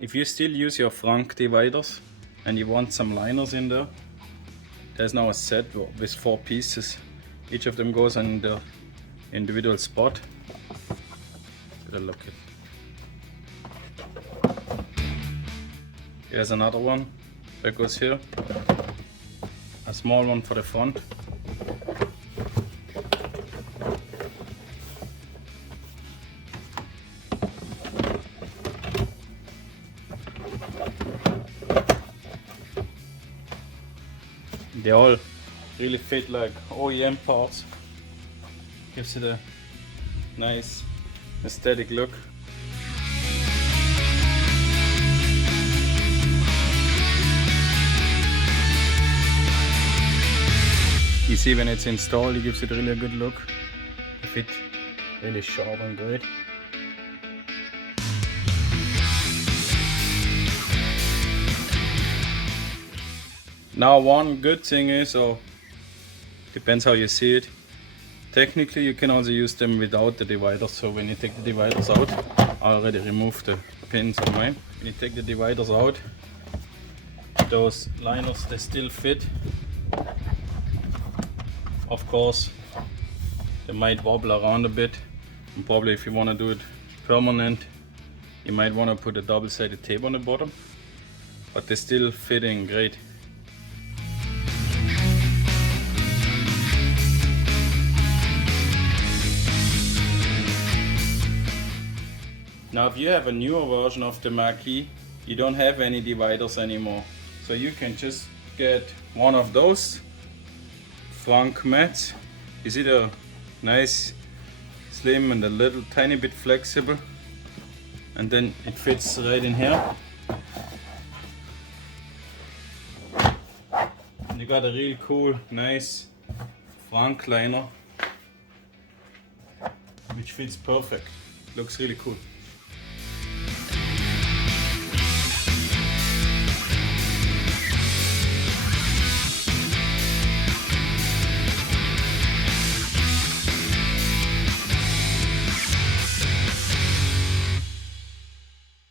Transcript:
If you still use your Frunk dividers and you want some liners in there, there's now a set with 4 pieces. Each of them goes in the individual spot. Get a look at. Here's another one that goes here. A small one for the front. They all really fit like OEM parts. Gives it a nice aesthetic look. You see when it's installed, it gives it really a good look. It fit really sharp and great. Now one good thing is, or depends how you see it, technically you can also use them without the dividers. So when you take the dividers out, I already removed the pins on mine. When you take the dividers out, those liners, they still fit. Of course, they might wobble around a bit, and probably if you want to do it permanent, you might want to put a double-sided tape on the bottom, but they're still fitting great. Now if you have a newer version of the Mach E, you don't have any dividers anymore. So you can just get one of those Frunk Mats. You see they're nice, slim and a little tiny bit flexible. And then it fits right in here. And you got a real cool, nice Frunk liner, which fits perfect. Looks really cool.